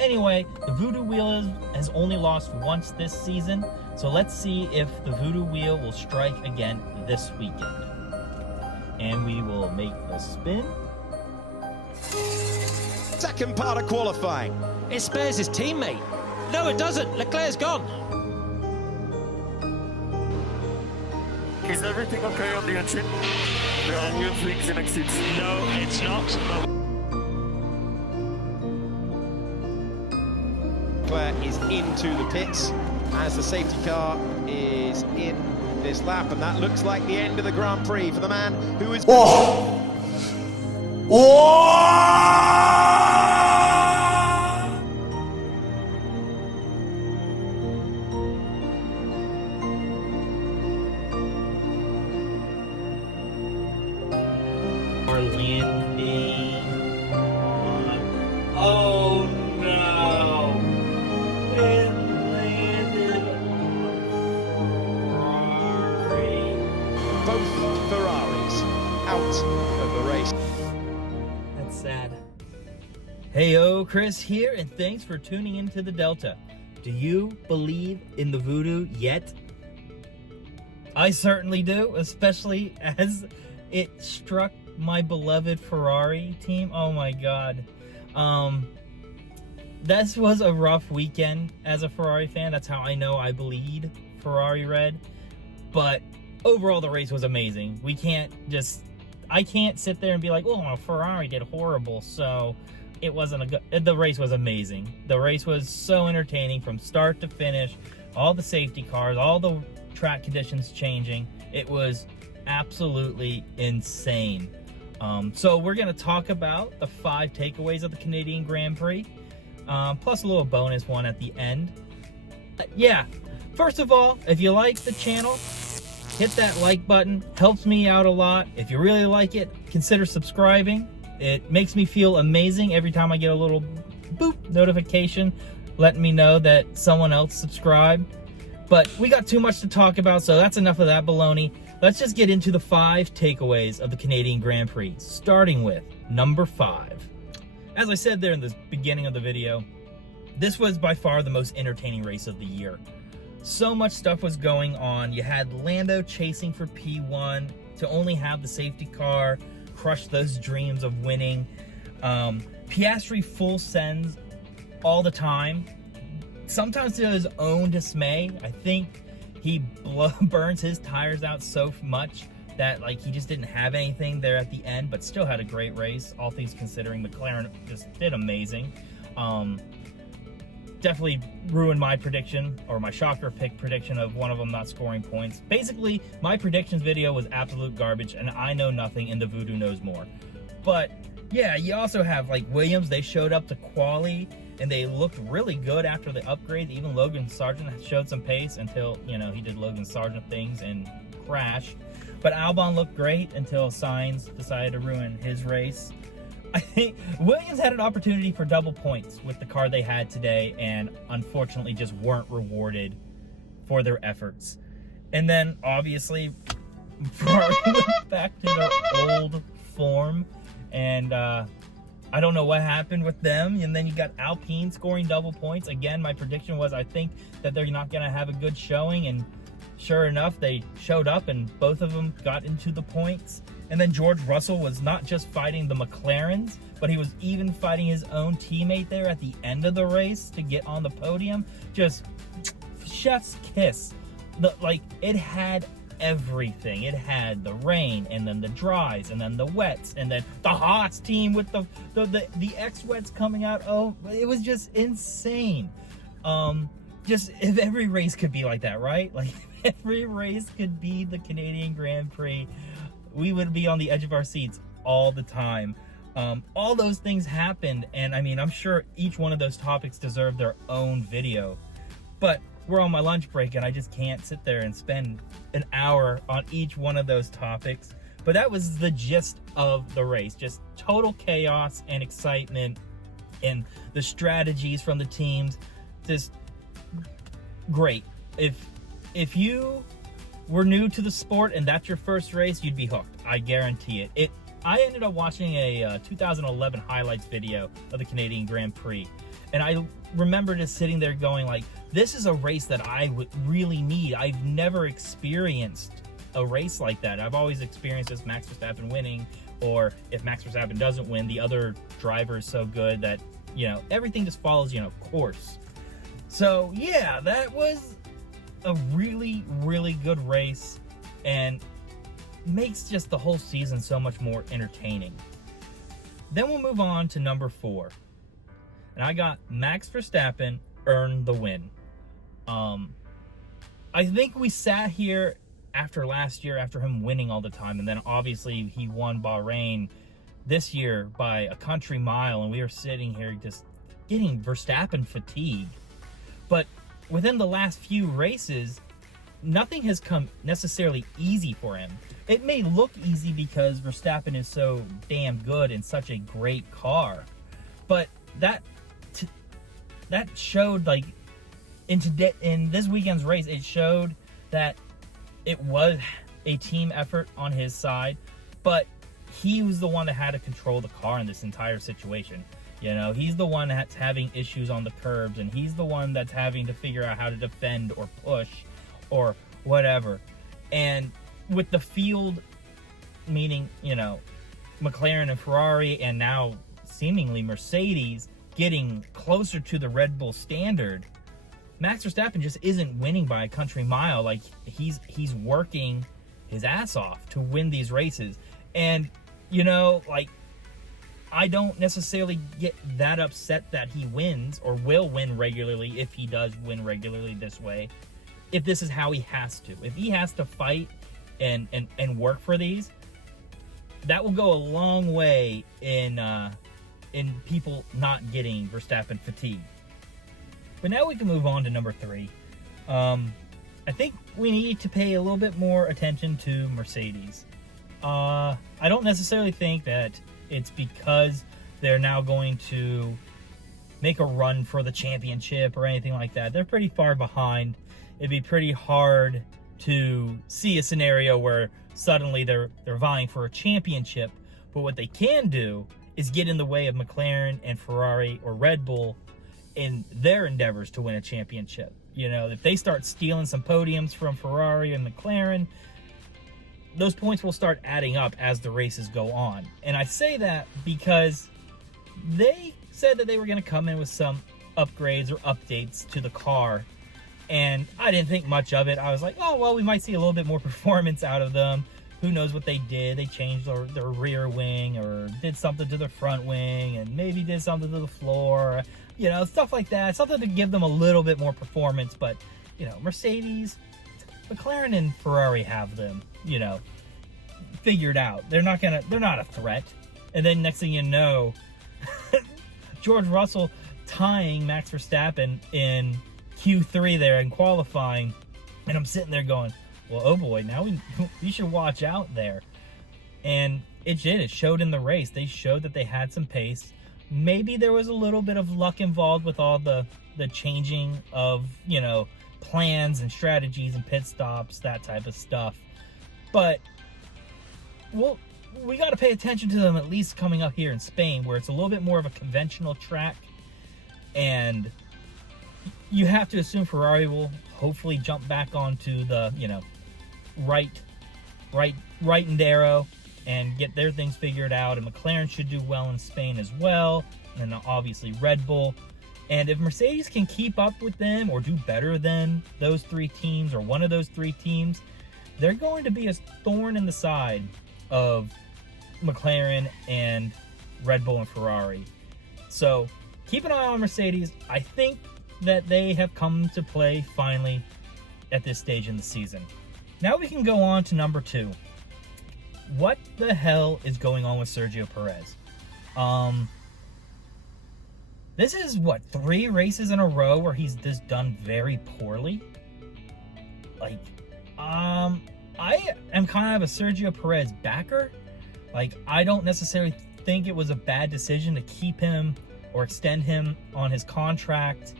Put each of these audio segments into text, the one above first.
Anyway, the Voodoo Wheel has only lost once this season, so let's see if the Voodoo Wheel will strike again this weekend. And we will make a spin. Second part of qualifying. It spares his teammate. No, it doesn't. Leclerc's gone. Is everything okay on the engine? There are new tweaks and exits. No, it's not. Leclerc is into the pits as the safety car is in this lap, and that looks like the end of the Grand Prix for the man who is... Our landing on... Oh no! It landed on Ferrari. Both Ferraris out of the race. That's sad. Heyo, Chris here, and thanks for tuning into the Delta. Do you believe in the voodoo yet? I certainly do, especially as it struck my beloved Ferrari team. Oh my god. This was a rough weekend as a Ferrari fan. That's how I know I bleed Ferrari red. But overall, the race was amazing. I can't sit there and be like, oh, Ferrari did horrible, so it wasn't a good... The race was amazing. The race was so entertaining from start to finish. All the safety cars, all the track conditions changing. It was absolutely insane. So we're going to talk about the 5 takeaways of the Canadian Grand Prix, plus a little bonus one at the end. Yeah, first of all, if you like the channel, hit that like button. Helps me out a lot. If you really like it, consider subscribing. It makes me feel amazing every time I get a little boop notification letting me know that someone else subscribed. But we got too much to talk about, so that's enough of that baloney. Let's just get into the 5 takeaways of the Canadian Grand Prix, starting with number 5. As I said there in the beginning of the video, this was by far the most entertaining race of the year. So much stuff was going on. You had Lando chasing for P1, to only have the safety car crush those dreams of winning. Piastri full sends all the time, sometimes to his own dismay. I think he burns his tires out so much that like he just didn't have anything there at the end, but still had a great race. All things considering, McLaren just did amazing. Definitely ruined my prediction, or my shocker pick prediction of one of them not scoring points. Basically, my predictions video was absolute garbage, and I know nothing, and the voodoo knows more. But yeah, you also have like Williams. They showed up to quali, and they looked really good after the upgrade. Even Logan Sargent showed some pace until, you know, he did Logan Sargent things and crashed. But Albon looked great until Sainz decided to ruin his race. I think Williams had an opportunity for double points with the car they had today, and unfortunately just weren't rewarded for their efforts. And then obviously Ferrari went back to their old form, and I don't know what happened with them. And then you got Alpine scoring double points. Again, my prediction was I think that they're not going to have a good showing, and sure enough, they showed up and both of them got into the points. And then George Russell was not just fighting the McLarens, but he was even fighting his own teammate there at the end of the race to get on the podium. Just chef's kiss. It had everything. It had the rain, and then the dries, and then the wets, and then the Haas team with the X-Wets coming out. Oh, it was just insane. Just if every race could be like that, right? Like if every race could be the Canadian Grand Prix, we would be on the edge of our seats all the time. All those things happened, and I mean, I'm sure each one of those topics deserve their own video. But we're on my lunch break, and I just can't sit there and spend an hour on each one of those topics. But that was the gist of the race. Just total chaos and excitement, and the strategies from the teams. Just great. If you were new to the sport and that's your first race, you'd be hooked. I guarantee it. I ended up watching a 2011 highlights video of the Canadian Grand Prix, And I remember just sitting there going like, this is a race that I would really need. I've never experienced a race like that. I've always experienced this Max Verstappen winning, or if Max Verstappen doesn't win, the other driver is so good that, you know, everything just follows, you know, course. So yeah, that was a really, really good race and makes just the whole season so much more entertaining. Then we'll move on to number 4. And I got Max Verstappen earn the win. I think we sat here after last year, after him winning all the time, and then obviously he won Bahrain this year by a country mile, and we were sitting here just getting Verstappen fatigue. But within the last few races, nothing has come necessarily easy for him. It may look easy because Verstappen is so damn good and such a great car, but that showed, like, in this weekend's race, it showed that it was a team effort on his side, but he was the one that had to control the car in this entire situation. You know, he's the one that's having issues on the curbs, and he's the one that's having to figure out how to defend or push or whatever. And with the field, meaning, you know, McLaren and Ferrari, and now seemingly Mercedes getting closer to the Red Bull standard, Max Verstappen just isn't winning by a country mile. Like, he's working his ass off to win these races. And, you know, like, I don't necessarily get that upset that he wins or will win regularly, if he does win regularly this way, if this is how he has to. If he has to fight and work for these, that will go a long way in people not getting Verstappen fatigue. But now we can move on to number 3. I think we need to pay a little bit more attention to Mercedes. I don't necessarily think that it's because they're now going to make a run for the championship or anything like that. They're pretty far behind. It'd be pretty hard to see a scenario where suddenly they're vying for a championship. But what they can do is get in the way of McLaren and Ferrari or Red Bull in their endeavors to win a championship. You know, if they start stealing some podiums from Ferrari and McLaren, those points will start adding up as the races go on. And I say that because they said that they were going to come in with some upgrades or updates to the car, and I didn't think much of it. I was like, oh, well, we might see a little bit more performance out of them. Who knows what they did? They changed their rear wing, or did something to the front wing, and maybe did something to the floor, you know, stuff like that. Something to give them a little bit more performance. But, you know, Mercedes, McLaren and Ferrari have them, you know, figured out. They're not a threat. And then next thing you know, George Russell tying Max Verstappen in Q3 there in qualifying, and I'm sitting there going, well, oh boy, now we should watch out there. And it did. It showed in the race. They showed that they had some pace. Maybe there was a little bit of luck involved with all the changing of, you know, plans and strategies and pit stops, that type of stuff. But, well, we got to pay attention to them, at least coming up here in Spain, where it's a little bit more of a conventional track. And you have to assume Ferrari will hopefully jump back onto the, you know, right and arrow and get their things figured out. And McLaren should do well in Spain as well. And then obviously Red Bull. And if Mercedes can keep up with them or do better than those 3 teams or one of those 3 teams, they're going to be a thorn in the side of McLaren and Red Bull and Ferrari. So keep an eye on Mercedes. I think that they have come to play finally at this stage in the season. Now we can go on to number 2. What the hell is going on with Sergio Perez? This is, what, 3 races in a row where he's just done very poorly? Like, I am kind of a Sergio Perez backer. Like, I don't necessarily think it was a bad decision to keep him or extend him on his contract.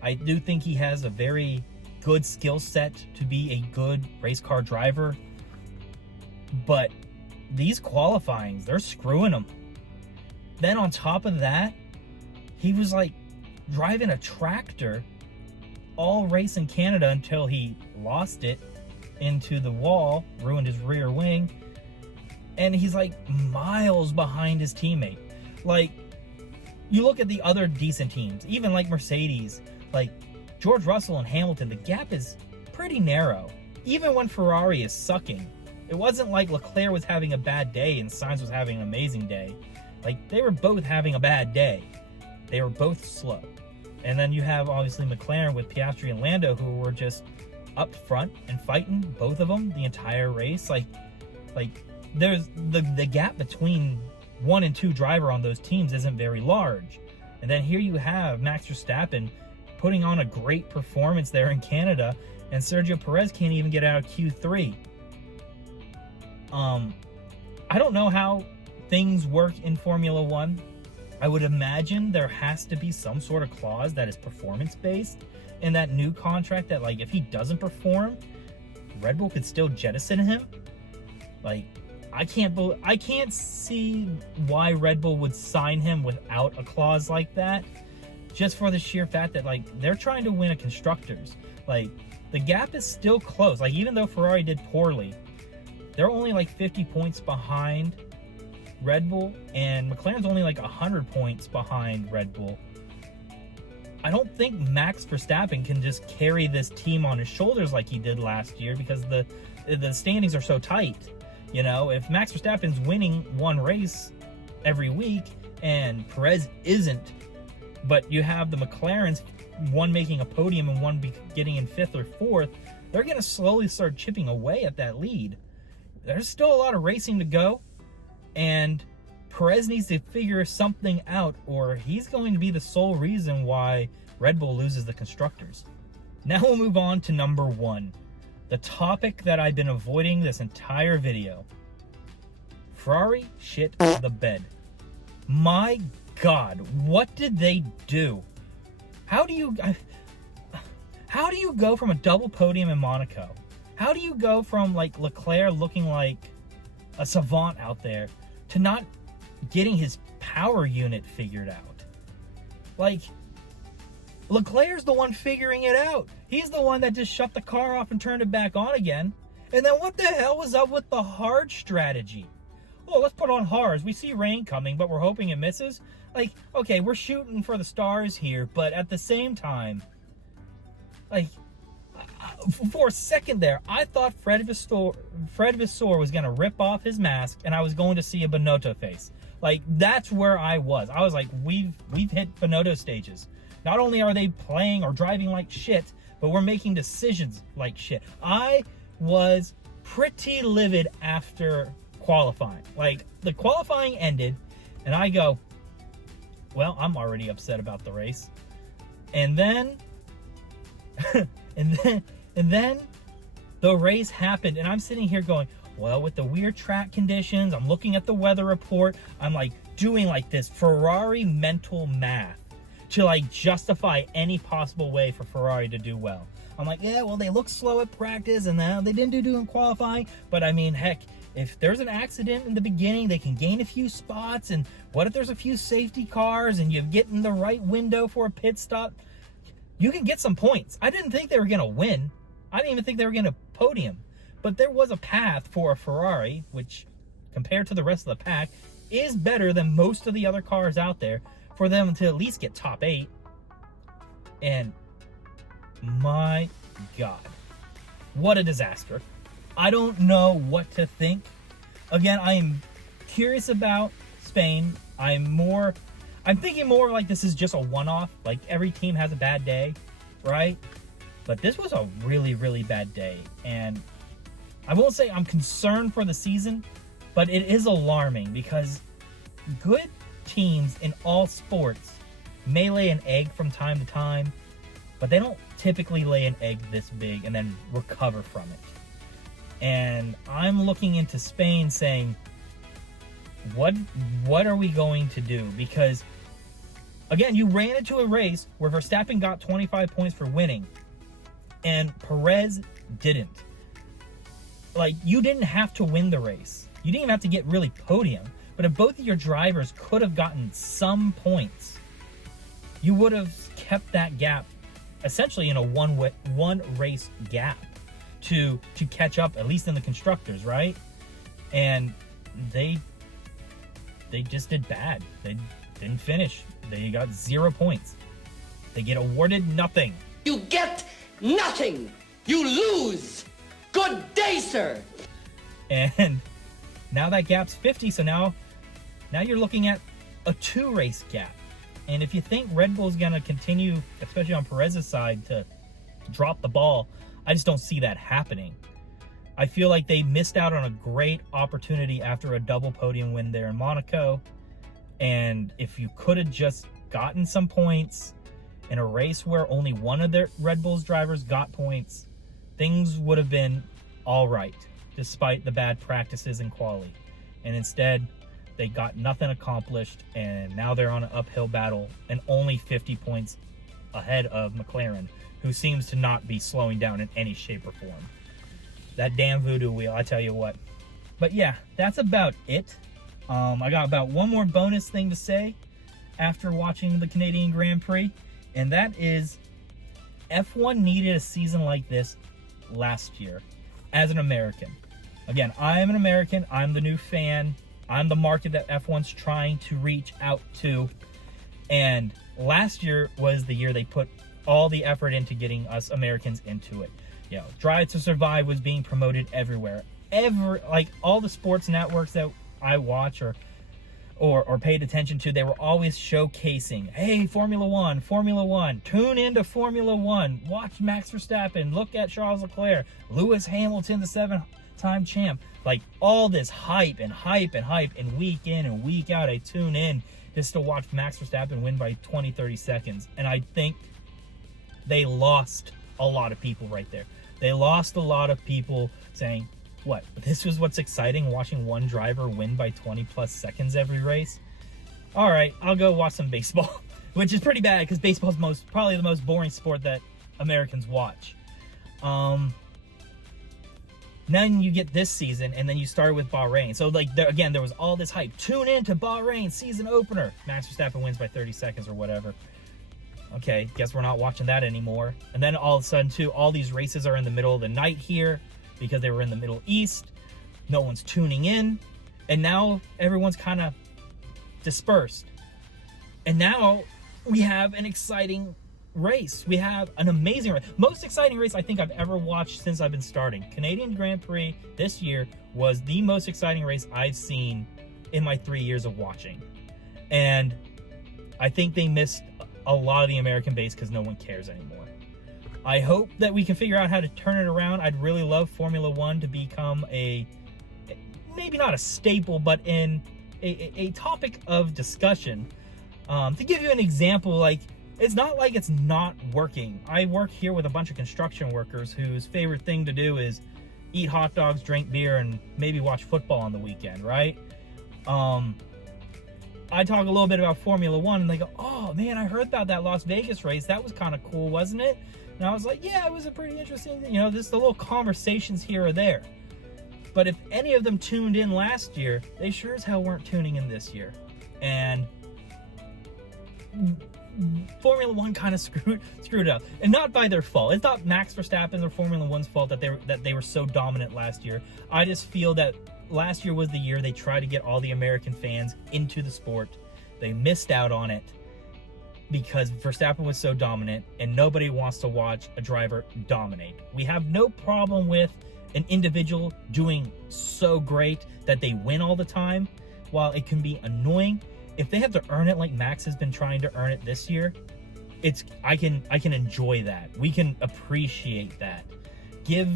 I do think he has a very good skill set to be a good race car driver. But these qualifyings, they're screwing him. Then on top of that, he was like driving a tractor all race in Canada until he lost it into the wall, ruined his rear wing, and he's like miles behind his teammate. Like, you look at the other decent teams, even like Mercedes, like George Russell and Hamilton, the gap is pretty narrow. Even when Ferrari is sucking, it wasn't like Leclerc was having a bad day and Sainz was having an amazing day. Like, they were both having a bad day. They were both slow. And then you have obviously McLaren with Piastri and Lando, who were just up front and fighting, both of them, the entire race. Like there's the gap between 1 and 2 driver on those teams isn't very large. And then here you have Max Verstappen putting on a great performance there in Canada, and Sergio Perez can't even get out of Q3. I don't know how things work in Formula One. I would imagine there has to be some sort of clause that is performance-based in that new contract, that like if he doesn't perform, Red Bull could still jettison him. Like, I can't see why Red Bull would sign him without a clause like that, just for the sheer fact that like they're trying to win a constructors. Like, the gap is still close. Like, even though Ferrari did poorly, they're only like 50 points behind Red Bull, and McLaren's only like 100 points behind Red Bull. I don't think Max Verstappen can just carry this team on his shoulders like he did last year, because the standings are so tight. You know, if Max Verstappen's winning one race every week and Perez isn't, but you have the McLarens, one making a podium and one getting in 5th or 4th, they're going to slowly start chipping away at that lead. There's still a lot of racing to go, and Perez needs to figure something out, or he's going to be the sole reason why Red Bull loses the constructors. Now we'll move on to number 1, the topic that I've been avoiding this entire video. Ferrari shit the bed. My God, what did they do? How do you go from a double podium in Monaco? How do you go from like Leclerc looking like a savant out there to not getting his power unit figured out? Like, Leclerc's the one figuring it out. He's the one that just shut the car off and turned it back on again. And then what the hell was up with the hard strategy? Oh, let's put on hards. We see rain coming, but we're hoping it misses. Like, okay, we're shooting for the stars here, but at the same time, like, for a second there, I thought Fred Vasseur was going to rip off his mask and I was going to see a Binotto face. Like, that's where I was. I was like, we've hit Binotto stages. Not only are they playing or driving like shit, but we're making decisions like shit. I was pretty livid after qualifying. Like, the qualifying ended and I go, well, I'm already upset about the race. And then and then the race happened, and I'm sitting here going, well, with the weird track conditions, I'm looking at the weather report, I'm like doing like this Ferrari mental math to like justify any possible way for Ferrari to do well. I'm like, yeah, well, they look slow at practice and they didn't do in qualifying, but I mean, heck, if there's an accident in the beginning, they can gain a few spots, and what if there's a few safety cars and you get in the right window for a pit stop? You can get some points. I didn't think they were going to win. I didn't even think they were going to podium. But there was a path for a Ferrari, which, compared to the rest of the pack, is better than most of the other cars out there, for them to at least get top 8. And my God, what a disaster. I don't know what to think. Again, I am curious about Spain. I'm thinking more like this is just a one-off. Like, every team has a bad day, right? But this was a really, really bad day. And I won't say I'm concerned for the season, but it is alarming because good teams in all sports may lay an egg from time to time, but they don't typically lay an egg this big and then recover from it. And I'm looking into Spain saying, what are we going to do? Because, again, you ran into a race where Verstappen got 25 points for winning, and Perez didn't. Like, you didn't have to win the race. You didn't even have to get really podium. But if both of your drivers could have gotten some points, you would have kept that gap essentially in a one race gap to catch up, at least in the constructors, right? And they just did bad. They didn't finish. They got 0 points. They get awarded nothing. You get nothing. You lose. Good day, sir. And now that gap's 50, so now you're looking at a 2-race gap. And if you think Red Bull's going to continue, especially on Perez's side, to drop the ball, I just don't see that happening. I feel like they missed out on a great opportunity after a double podium win there in Monaco. And if you could have just gotten some points in a race where only one of their Red Bull's drivers got points, things would have been all right, despite the bad practices in quali. And instead, they got nothing accomplished, and now they're on an uphill battle and only 50 points ahead of McLaren, who seems to not be slowing down in any shape or form. That damn voodoo wheel, I tell you what. But yeah, that's about it. I got about one more bonus thing to say after watching the Canadian Grand Prix, and that is F1 needed a season like this last year as an American. Again, I'm an American. I'm the new fan. I'm the market that F1's trying to reach out to. And last year was the year they put all the effort into getting us Americans into it. You know, Drive to Survive was being promoted everywhere. Like all the sports networks that I watch or paid attention to, they were always showcasing, hey, Formula One, tune into Formula One, watch Max Verstappen, look at Charles Leclerc, Lewis Hamilton, the 7-time champ. Like all this hype, and week in and week out, I tune in just to watch Max Verstappen win by 20, 30 seconds. And I think they lost a lot of people right there. They lost a lot of people saying, what, this was what's exciting, watching one driver win by 20 plus seconds every race? All right, I'll go watch some baseball, which is pretty bad because baseball's probably the most boring sport that Americans watch. Then you get this season, and then you start with Bahrain. So, like, again, there was all this hype. Tune in to Bahrain season opener. Max Verstappen wins by 30 seconds or whatever. Okay, guess we're not watching that anymore. And then all of a sudden, too, all these races are in the middle of the night here because they were in the Middle East. No one's tuning in. And now everyone's kind of dispersed. And now we have an exciting race. We have an amazing race. Most exciting race I think I've ever watched since I've been starting. Canadian Grand Prix this year was the most exciting race I've seen in my 3 years of watching. And I think they missed a lot of the American base because no one cares anymore. I hope that we can figure out how to turn it around. I'd really love Formula One to become maybe not a staple, but in a topic of discussion. To give you an example, like, it's not like it's not working. I work here with a bunch of construction workers whose favorite thing to do is eat hot dogs, drink beer, and maybe watch football on the weekend, right? I talk a little bit about Formula One, and they go, oh man, I heard about that Las Vegas race. That was kind of cool, wasn't it? And I was like, yeah, it was a pretty interesting, just the little conversations here or there. But if any of them tuned in last year, they sure as hell weren't tuning in this year. And Formula One kind of screwed it up, and not by their fault. It's not Max Verstappen or Formula One's fault that they were so dominant last year. I just feel that last year was the year they tried to get all the American fans into the sport. They missed out on it because Verstappen was so dominant, and nobody wants to watch a driver dominate. We have no problem with an individual doing so great that they win all the time. While it can be annoying, if they have to earn it like Max has been trying to earn it this year, I can enjoy that. We can appreciate that. Give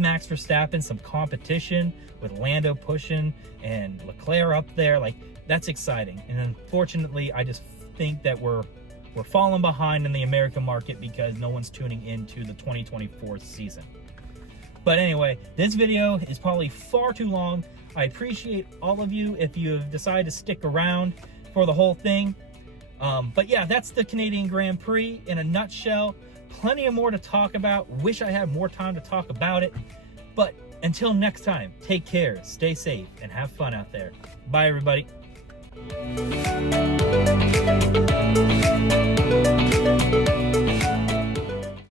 Max Verstappen some competition with Lando pushing and Leclerc up there. Like, that's exciting. And unfortunately, I just think that we're falling behind in the American market because no one's tuning into the 2024 season. But anyway, this video is probably far too long. I appreciate all of you if you have decided to stick around for the whole thing. But yeah, that's the Canadian Grand Prix in a nutshell. Plenty of more to talk about. Wish I had more time to talk about it. But until next time, take care, stay safe, and have fun out there. Bye, everybody.